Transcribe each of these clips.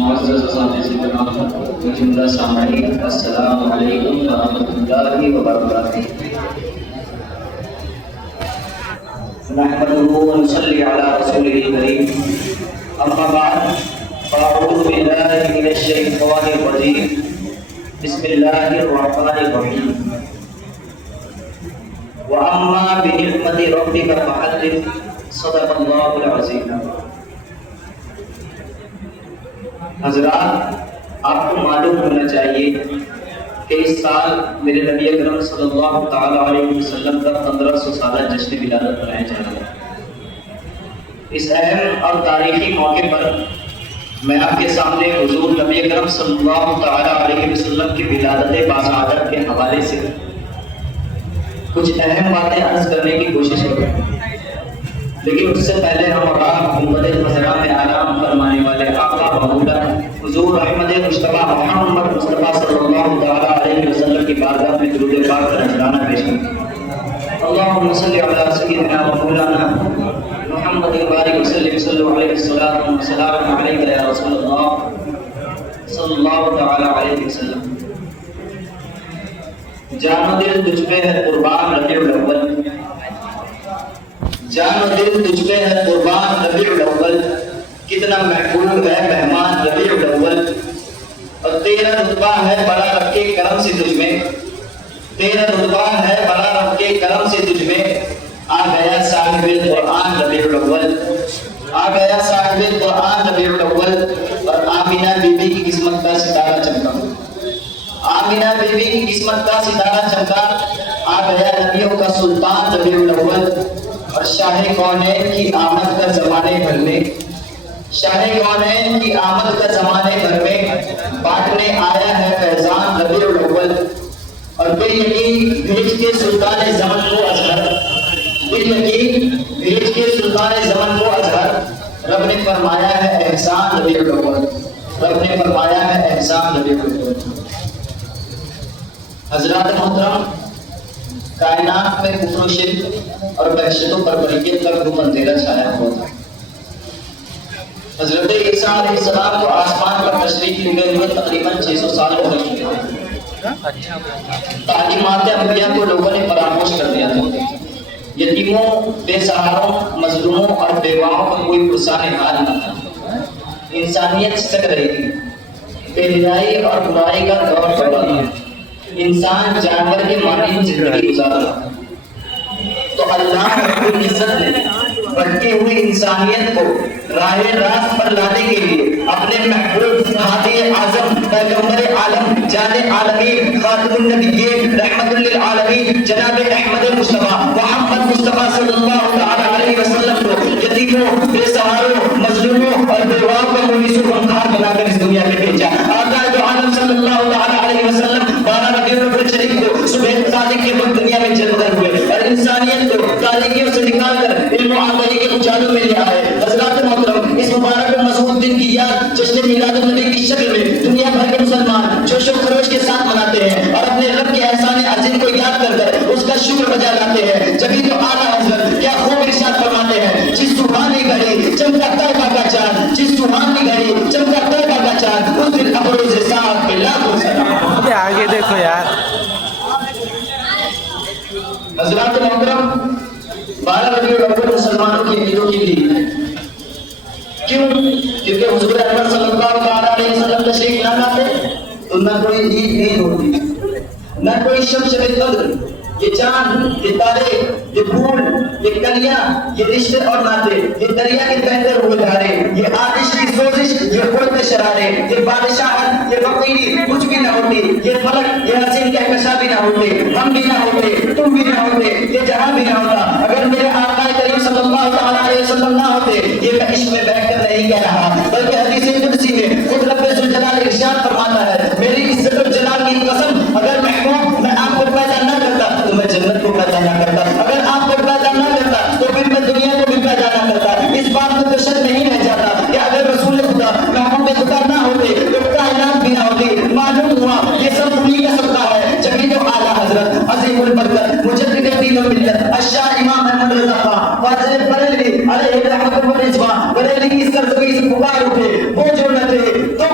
معزز اساتذہ کرام و جملہ سامعین، السلام علیکم ورحمۃ اللہ وبرکاتہ۔ نحمده ونصلي على رسوله الكريم، اما بعد فاعوذ بالله من الشیطان الرجیم، بسم اللہ الرحمن الرحیم۔ واما بنعمت ربک فحدث، صدق اللہ العظیم۔ حضرات، آپ کو معلوم ہونا چاہیے کہ اس سال میرے نبی اکرم صلی اللہ تعالی علیہ وسلم کا 1500 سالہ جشن ولادت منایا جا رہا ہے۔ اس اہم اور تاریخی موقع پر میں آپ کے سامنے حضور نبی اکرم صلی اللہ تعالی علیہ وسلم کی ولادت باسعادت کے حوالے سے کچھ اہم باتیں عرض کرنے کی کوشش کروں گا، لیکن اس سے پہلے ہم امت خزرہ میں آرام فرمانے والے آقا مولا حضور احمد مصطفیٰ محمد مصطفیٰ صلی اللہ تعالی علیہ وسلم کی بارگاہ میں درود پاک کا نذرانہ پیش کریں۔ اللہم صلی علی سیدنا و مولانا محمد بارک وسلم، صلی علیہ الصلاۃ والسلام علیک یا رسول اللہ صلی اللہ تعالی علیہ وسلم۔ جان و دل تجھ پہ ہے قربان ربیع الاول، جان و دل تجھ پہ ہے قربان ربیع الاول، کتنا محبوب ہے مہمان ربیع الاول، اور تیرا رتبہ ہے بڑا رب کے کرم سے تجھ میں، تیرا رتبہ ہے بڑا رب کے کرم سے تجھ میں، آ گیا صاحب قرآن ربیع الاول، آ گیا صاحب قرآن ربیع الاول، اور آمینہ بی بی کی قسمت کا ستارہ چمکا، آمینہ بی بی کی قسمت کا ستارہ چمکا، آ گیا نبیوں کا سلطان ربیع الاول، اور شاہ کونین کی آمد کا زمانے بھر میں، شاہ کونین کی آمد کا زمانے بھر میں بانٹنے آیا ہے فیضان ربیع الاول، اور بے یقین بھیج کے سلطان زمن کو اظہر، بے یقین بھیج کے سلطان زمن کو اظہر، رب نے فرمایا ہے احسان ربیع الاول، رب نے فرمایا ہے احسان ربیع الاول۔ حضرات محترم، کائنات میں کفر و شرک اور وحشت و بربریت کا گھوم اندھیرا چھایا ہوا تھا۔ حضرت عیسیٰ علیہ السلام کو آسمان پر تشریف لے ہوئے تقریباً 600 سال ہو چکے تھے۔ تعلیمات انبیاء کو لوگوں نے فراموش کر دیا تھا۔ یتیموں، بے سہاروں، مظلوموں اور بیواؤں کا کوئی پرسان حال نہ تھا۔ انسانیت سک رہی تھی، بے حیائی اور برائی کا دور چل رہا تھا۔ انسان جانور کے مانند زندگی گزار رہا تھا۔ تو اللہ رب العزت نے بڑھتی ہوئی انسانیت کو راہ راست پر لانے کے لیے اپنے محبوب ہادی اعظم پیغمبر عالم جان عالمین خاتم النبیین رحمت للعالمین جناب احمد مصطفیٰ محمد مصطفیٰ صلی اللہ تعالی علیہ وسلم کو یتیموں، بے سہاروں، مظلوموں اور بیواؤں کا مونس و غمخوار بنا کر اس دنیا میں بھیجا۔ آقا دو عالم صلی اللہ تعالی علیہ وسلم 12 ربیع الاول شریف کو صبح صادق کے وقت دنیا میں جلوہ ہوئے اور انسانیت کو تاریکیوں سے نکال کر علم و عقلی کے اجالوں میں لے آئے۔ حضرات محترم، اس مبارک و مسعود دن کی یاد جشن میلاد النبی کی شکل میں دنیا بھر کے مسلمان جوش و خروش کے ساتھ مناتے ہیں اور اپنے رب کے احسان عظیم کو یاد کر کر اس کا شکر بجا لاتے ہیں۔ جبھی تو اعلیٰ حضرت کیا خوب ارشاد فرماتے ہیں، جس سبحان کی گھڑی چمکا طیبہ کا چاند، جس سبحان کی گھڑی چمکا طیبہ کا چاند، اس دن ابروز صاحب پہ لاکھوں سلام۔ آگے دیکھو یار۔ حضرات محترم، 12 ربیع الاول مسلمانوں کی عیدوں کی عید ہے۔ کیوں؟ کیونکہ حضور اکرم صلی اللہ علیہ وسلم تشریف نہ لاتے تو نہ کوئی عید نہیں ہوتی، نہ کوئی شب قدر، یہ چاند، یہ تارے، یہ پھول، یہ کلیاں، یہ رشتے اور ناطے، یہ دریا کے بہتے ہوئے دھارے، یہ آتش کی سوزش، یہ اڑتے شرارے، یہ بادشاہت، یہ فقیری کچھ بھی نہ ہوتی، یہ فلک، یہ حسین کہکشاں بھی نہ ہوتے، ہم بھی نہ ہوتے، تم بھی نہ ہوتے، یہ جہاں بھی نہ ہوتا اگر میرے آقا کریم صلی اللہ تعالی علیہ وسلم نہ ہوتے۔ یہ میں عشق میں بیٹھ کر نہیں کہہ رہا، بلکہ حدیث قدسی میں خود رب ذوالجلال ارشاد فرماتا ہے، میری عزت و جلال کی قسم، اگر محبوب میں آپ کو پیدا نہ کرتا تو میں جنت کو پیدا نہ کرتا، اگر آپ کو پیدا نہ کرتا تو پھر میں دنیا کو بھی پیدا نہ کرتا۔ اس بات میں تو شک نہیں رہ جاتا کہ اگر رسول خدا محبوب خدا نہ ہوتے تو کائنات بھی نہ ہوتی۔ معلوم ہوا یہ سب انہی کا صدقہ ہے، جبھی تو اعلیٰ حضرت عظیم البرکت مجدد دین و ملت الشاہ امام احمد رضا خان فاضل بریلوی علیہ رحمت و رضوان بریلی کی سرزمین سے پکار اٹھے، وہ جو نہ تھے تو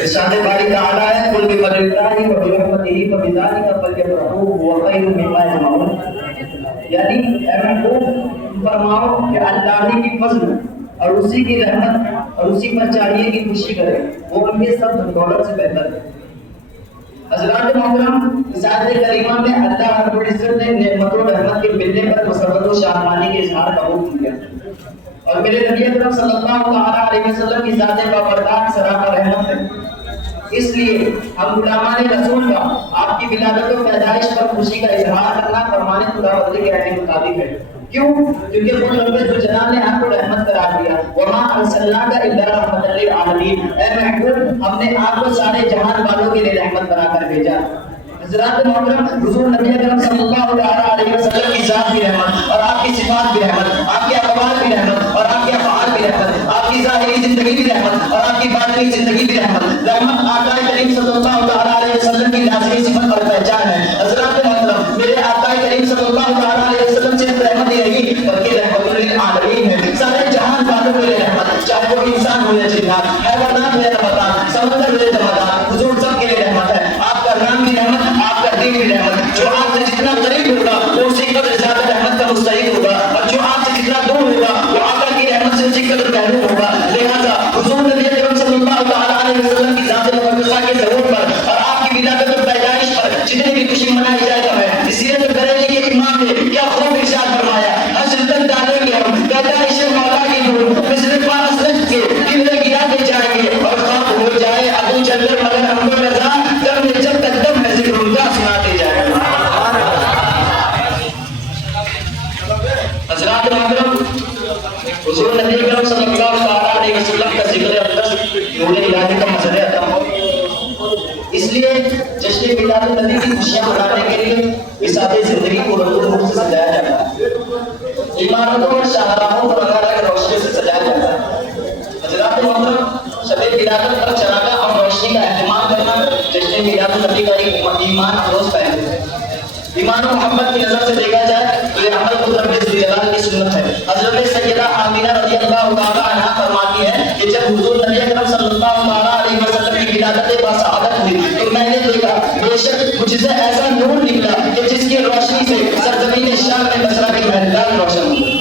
ارشاد باری تعالیٰ ہے قل بفضل اللہ وبرحمتہ فبذلک فلیفرحوا هو خیر مما یجمعون، یعنی اے محبوب فرماؤ کہ اللہ ہی کی فضل اور اسی کی رحمت اور اسی پر چاہیے کہ خوشی کرے، وہ ان کے سب دولت سے بہتر ہے۔ حضرات محترم، اس آیت کریمہ میں اللہ رب العزت نے نعمت و رحمت کے ملنے پر مسرت و شادمانی کے اظہار کا حکم دیا، اور میرے نبی اکرم صلی اللہ علیہ وسلم کی ذات بابرکات سراپا رحمت ہے۔ اس لیے ہم غلامان رسول کا آپ کی ولادت و پیدائش پر خوشی کا اظہار کرنا فرمان خداوندی کے عین مطابق ہے۔ کیوں؟ کیونکہ خود رب ذوالجلال نے آپ کو رحمت قرار دیا، وما ارسلناک الا رحمۃ للعالمین، اے محبوب ہم نے آپ کو سارے جہان والوں کے لیے رحمت بنا کر بھیجا۔ حضرات محترم، حضور نبی اکرم صلی اللہ علیہ وسلم کی ذات بھی رحمت اور آپ کی صفات بھی رحمت، آپ کے اقوال بھی رحمت اور آپ کے افعال بھی رحمت، آپ کی ظاہری زندگی بھی رحمت اور آپ کی باطنی زندگی بھی رحمت۔ رحمت آقا کریم صلی اللہ علیہ وسلم کی لازمی صفت اور پہچان ہے۔ حضرات محترم، میرے آقا کریم صلی اللہ علیہ وسلم صرف رحمت ہی نہیں بلکہ رحمت للعالمین ہے، سارے جہان والوں کے لیے رحمت، چاہے وہ انسان ہو یا جنات، حیوانات ہو یا نباتات، سمندر ہو یا جمادات، حضور سب کے لیے رحمت ہے۔ آپ کا نام بھی رحمت، آپ کا دین بھی رحمت، جو آپ سے جتنا قریب ہوگا وہ اسی قدر زیادہ رحمت کا مستحق ہوگا، اور جو آپ سے جتنا دور ہوگا وہ آقا کی رحمت سے اسی قدر محروم ہوگا۔ لہذا حضور نبی اکرم صلی اللہ علیہ وسلم کی ذات مقدسہ کے ظہور پر اور آپ کی ولادت و پیدائش پر جتنی بھی خوشی منائی جاتا ہے، اس لیے تو بریلی کے امام نے کیا خوب ارشاد فرمایا، حشر تک ڈالیں گے ہم پیدائش مولا کی نور، مثل پاس رکھ کے قبلے گراتے جائیں گے، اور خواب ہو جائے ابو جلل مگر ہم کو رضا، دم میں جب تک دم ہے ذکر اللہ سناتے جائیں گے۔ حضرات محترم، حضور نبی اکرم صلی اللہ علیہ وسلم کا ذکر اقدس نور الہی کا مظہر عطا، اس لیے جشن میلاد النبی کی خوشیاں منانے کے لیے بساط زندگی کو رنگ و روپ سے سجایا جاتا ہے، عمارتوں اور شاہراہوں کو رنگا رنگ روشنی سے سجایا جاتا ہے۔ حضرات محترم، شب ولادت پر چراغاں اور روشنی کا اہتمام کرنا جشن میلاد النبی کا ایک ایمان افروز پہلو ہے۔ ایمان و محبت کی نظر سے دیکھا جائے تو یہ عمل خود رب ذوالجلال کی سنت ہے۔ حضرت سیدہ آمینہ رضی اللہ تعالیٰ عنہا فرماتی ہے کہ جب حضور نبی اکرم صلی اللہ علیہ وسلم کی ولادت باسعادت ہوئی تو میں نے دیکھا بے شک مجھ سے ایسا نور نکلا کہ جس کی روشنی سے سرزمین شام میں بصرہ کے محلات روشن ہوئے۔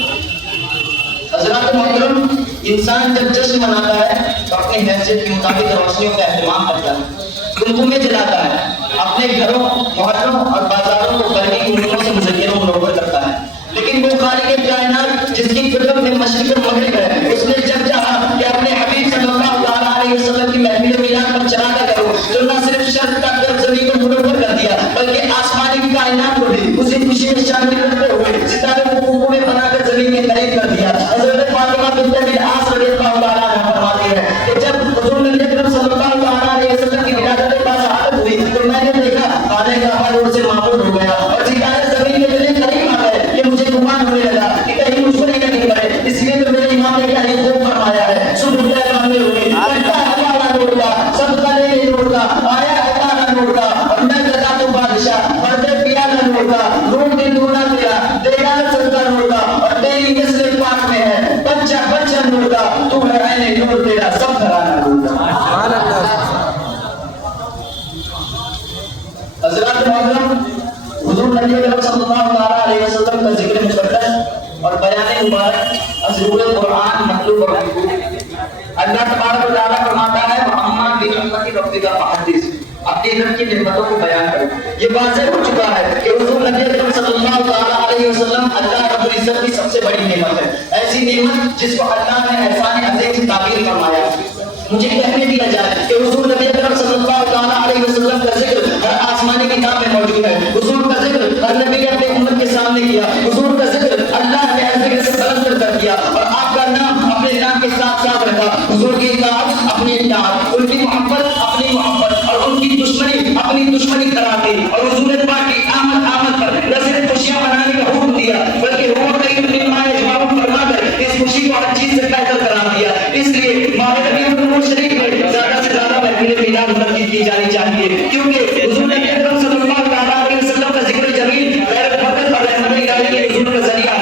حضرات محترم، انسان جب جشن مناتا ہے تو اپنی حیثیت کے مطابق روشنیوں کا اہتمام کرتا ہے، گلگمے جلاتا ہے، اپنے گھروں، محلوں اور بازاروں کو برقی گلگموں سے مزین و منور کرتا ہے۔ لیکن وہ خالق کائنات جس کی قدرت میں مشرق و مغرب ہے، اس نے جب چاہا کہ اپنے حبیب صلی اللہ علیہ وسلم کی محفل میلاد پر چراغاں کرو تو نہ صرف شرق تک کر زمین کو منور کر دیا بلکہ آسمانی کائنات کو بھی اسی خوشی میں شامل کرتے ہوئے ستارے کو کوکو میں بنا کر زمین کے قریب کر دیا۔ حضرت فاطمہ بنت ابی العاص رضی اللہ تعالیٰ عنہا فرماتی ہے کہ جب حضور نبی اکرم صلی اللہ علیہ وسلم کی ولادت باسعادت ہوئی تو میں نے دیکھا خانہ کعبہ نور سے معمور ہو گیا اور ستارے زمین کے اتنے قریب آ گئے کہ مجھے گمان ہونے لگا کہ کہیں مجھ کو نہیں پڑے۔ اس لیے تو میرے امام نے کیا خوب فرمایا ہے، سب اللہ ہوئی بڑھتا ہے ہمارا نور کا، سب کا لے نور کا، آیا ہے تارا نور کا، اور میں لگا تو بادشاہ پردے پیا نور کا، نور دل نورا تیرا دیگا سب کا نور کا، اور تیری نسل پاک میں ہے بچہ بچہ نور کا، تو ہے عین نور تیرا سب گھرانا نور کا۔ حضرات محترم، حضور نبی اکرم صلی اللہ علیہ وسلم کا ذکر مقدس اور بیان مبارک ازرور قرآن مطلوب اور محبوب۔ اللہ تبارک و تعالیٰ فرماتا ہے محمد بنعمت ربک فحدث، اپنے رب کی نعمتوں کو بیان کرو۔ یہ واضح ہو چکا ہے کہ حضور نبی اکرم صلی اللہ علیہ وسلم اللہ رب العزت کی سب سے بڑی نعمت ہے، ایسی نعمت جس کو اللہ نے احسان عظیم سے تعبیر فرمایا۔ مجھے کہنے دیا جائے کہ حضور نبی اکرم صلی اللہ علیہ وسلم کا ذکر ہر آسمانی کتاب میں موجود ہے، حضور کا ذکر ہر نبی نے اپنے امت کے سامنے کیا، حضور کا ذکر اللہ نے ہر ذکر سے بلند کر دیا، اور آپ کا نام اپنے نام کے ساتھ ساتھ رکھا۔ حضور کی اطاعت اپنی اطاعت، ان کی محبت اپنی محبت، اور ان کی دشمنی اپنی دشمنی قرار دی، اور حضور پاک کی آمد پر نہ صرف خوشیاں منانے کا حکم دیا بلکہ ہو خیر مما یجمعون فرما کر اس خوشی کو ہر چیز سے بہتر قرار دیا۔ اس لیے ماہ ربیع الاول شریف میں زیادہ سے زیادہ محفل میلاد النبی کی جانی چاہیے، کیونکہ حضور نبی اکرم صلی اللہ علیہ وسلم کا ذکر جمیل غیر فقط اور رحمت الہی کے نزول کا ذریعہ